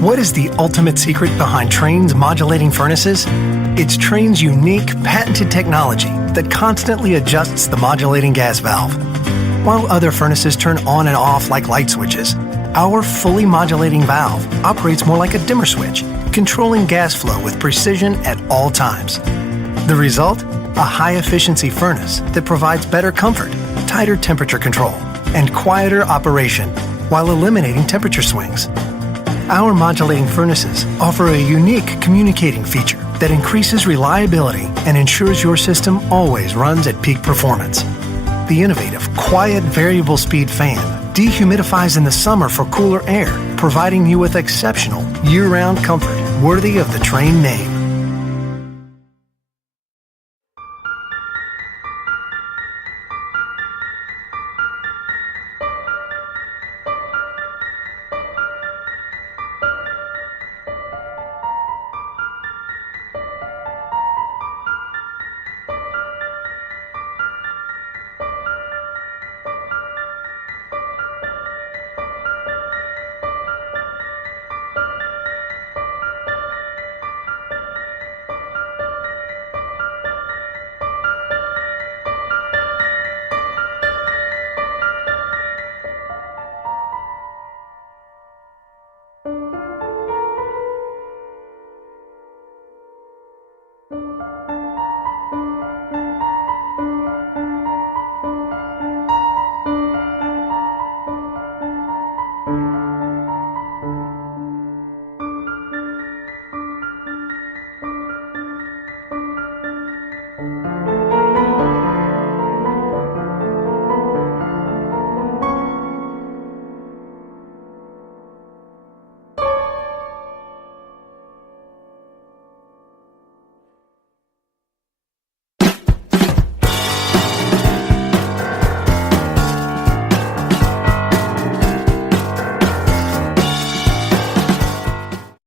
What is the ultimate secret behind Trane's modulating furnaces? It's Trane's unique, patented technology that constantly adjusts the modulating gas valve. While other furnaces turn on and off like light switches, our fully modulating valve operates more like a dimmer switch, controlling gas flow with precision at all times. The result? A high-efficiency furnace that provides better comfort, tighter temperature control, and quieter operation while eliminating temperature swings. Our modulating furnaces offer a unique communicating feature that increases reliability and ensures your system always runs at peak performance. The innovative, quiet variable speed fan dehumidifies in the summer for cooler air, providing you with exceptional year-round comfort worthy of the Trane name.